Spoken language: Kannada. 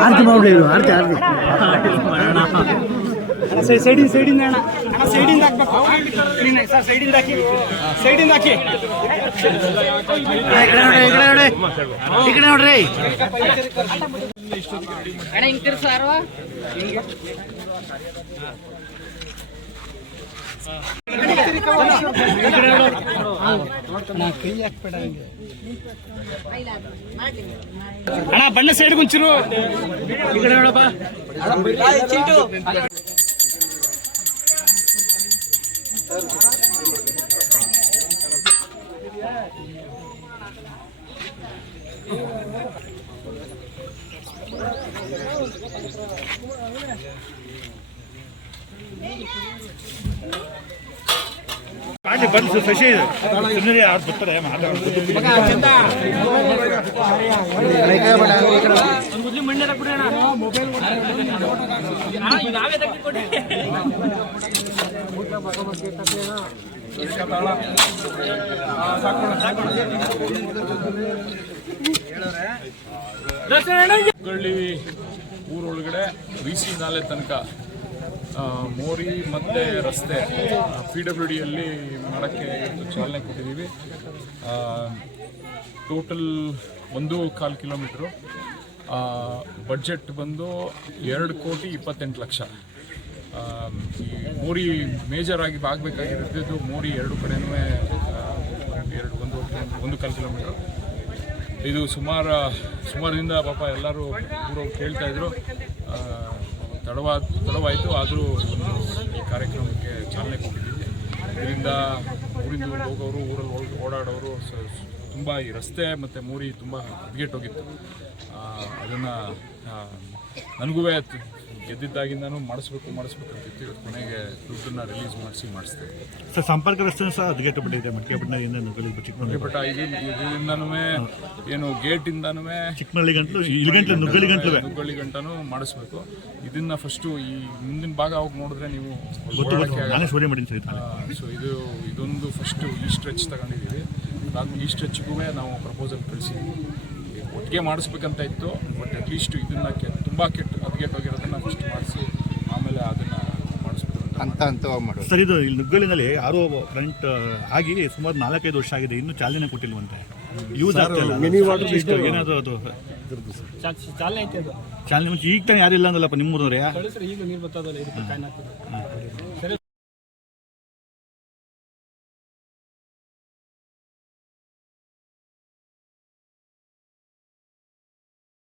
ಆರ್ತಿ ಮಾಡ್ಬಿಡಿ ಆರ್ತಿ ಆರ್ತಿ ಸೈಡಿಂದ ಸೈಡಿಂದ ಅಣ್ಣ ಅಣ್ಣ ಸೈಡಿಂದ ಹಾಕ್ಬೇಕು ಸರ್ ಸೈಡಿಂದ ಹಾಕಿ ಸೈಡಿಂದ ಹಾಕಿ ಈ ಕಡೆ ನೋಡ್ರಿ ಈ ಕಡೆ ನೋಡ್ರಿ ಈ ಕಡೆ ನೋಡ್ರಿ ಅಣ್ಣ ಹಿಂಗ್ ತಿರ್ಸಾರವಾ ಅಣ್ಣ ಬಣ್ಣ ಸೈಡ್ ಒಂಚೂರು ಈ ಬಂದು ಶಶಿ ಯಾರು ಬರ್ತಾರೆ ಮಾತಾಡೋದು. ಊರೊಳಗಡೆ ವಿ ಸಿ ನಾಲೆ ತನಕ ಮೋರಿ ಮತ್ತು ರಸ್ತೆ ಪಿ ಡಬ್ಲ್ಯೂ ಡಿಯಲ್ಲಿ ಮಾಡೋಕ್ಕೆ ಚಾಲನೆ ಕೊಟ್ಟಿದ್ದೀವಿ. ಟೋಟಲ್ ಒಂದು ಕಾಲು ಕಿಲೋಮೀಟ್ರು. ಬಡ್ಜೆಟ್ ಬಂದು ಎರಡು ಕೋಟಿ ಇಪ್ಪತ್ತೆಂಟು ಲಕ್ಷ. ಈ ಮೋರಿ ಮೇಜರ್ ಆಗಿ ಆಗಬೇಕಾಗಿರೋದು ಮೋರಿ ಎರಡು ಕಡೆನೂ ಎರಡು, ಒಂದು ಒಂದು ಕಾಲು ಕಿಲೋಮೀಟ್ರು. ಇದು ಸುಮಾರು ಸುಮಾರಿಂದ ಪಾಪ ಎಲ್ಲರೂ ಕೇಳ್ತಾಯಿದ್ರು ತಡವಾ ತಡವಾಯಿತು, ಆದರೂ ಈ ಕಾರ್ಯಕ್ರಮಕ್ಕೆ ಚಾಲನೆ ಕೊಟ್ಟಿದ್ದೀವಿ. ಇದರಿಂದ ಊರಿಂದ ಊರಿಗೆ ಹೋಗೋರು, ಊರಲ್ಲಿ ಓಡ್- ಓಡಾಡೋರು ತುಂಬ ಈ ರಸ್ತೆ ಮತ್ತು ಮೂರಿ ತುಂಬ ಹದಗೆಟ್ಟೋಗಿತ್ತು. ಅದನ್ನು ನನಗೂ ಗೆದ್ದಿದ್ದಾಗಿಂದನೂ ಮಾಡಿಸ್ಬೇಕು ಮಾಡಿಸ್ಬೇಕು ಅಂತಿತ್ತು ಇವತ್ತು ಕೊನೆಗೆ ದುಡ್ಡನ್ನು ರಿಲೀಸ್ ಮಾಡಿಸಿ ಮಾಡಿಸ್ತೇವೆ ಸರ್ ಸಂಪರ್ಕ ರಸ್ತೆ ಸಹ ಹದಗೆಟ್ಟು ಬಿಟ್ಟಿದೆ ಮಡಿಕೆಪಟ್ಟಣದಿಂದ ಇದು ಇದರಿಂದನೂ ಏನು ಗೇಟಿಂದನೂ ಚಿಕ್ಕಮಳ್ಳಿ ಗಂಟಲು ಇಲ್ಲಿ ಗಂಟ್ಲು ನುಗ್ಗಲಿ ಗಂಟಲು ನುಗ್ಗಳಿ ಗಂಟನು ಮಾಡಿಸ್ಬೇಕು. ಇದನ್ನ ಫಸ್ಟು ಈ ಮುಂದಿನ ಭಾಗ ಅವಾಗ ನೋಡಿದ್ರೆ ನೀವು ಸೊ ಇದು ಇದೊಂದು ಫಸ್ಟು ಈ ಸ್ಟ್ರೆಚ್ ತಗೊಂಡಿದ್ದೀವಿ. ಅದಾದ್ಮೇಲೆ ಈ ಸ್ಟ್ರೆಚ್ಗೂ ನಾವು ಪ್ರಪೋಸಲ್ ಕಳಿಸಿದ್ವಿ ಒಟ್ಟಿಗೆ ಮಾಡಿಸ್ಬೇಕಂತ ಇತ್ತು ಬಟ್ ಅಟ್ಲೀಸ್ಟ್ ಇದನ್ನ ಕೆ ತುಂಬ ಅದಕ್ಕೆ ಹೋಗಿರೋದನ್ನ ಫಸ್ಟ್ ಮಾಡಿಸಿ ಆಮೇಲೆ ಅದನ್ನು ಮಾಡಿಸ್ಬೇಕು ಅಂತ ಹಂತವಾಗಿ ಮಾಡೋದು. ಸರ್ ಇದು ಇಲ್ಲಿ ನುಗ್ಗಲಿನಲ್ಲಿ ಯಾರೋ ಫ್ರಂಟ್ ಆಗಿ ಸುಮಾರು ನಾಲ್ಕೈದು ವರ್ಷ ಆಗಿದೆ ಇನ್ನೂ ಚಾಲನೆ ಕೊಟ್ಟಿಲ್ವಂತೆ. ಯೂಸ್ ಆಗ್ತಿಲ್ಲ ಏನದು ಅದು ಚಾಲನೆ ಐತೆ ಅದು ಚಾಲನೆ ಮುಂಚೆ ಈಗ ತಾನೇ ಯಾರಿಲ್ಲ ಅಂದಲ್ಲಪ್ಪ ನಿಮ್ಮೂರವ್ರೆ? ಸರ್ ಈಗ ನೀರು ಬರ್ತದಲ್ಲ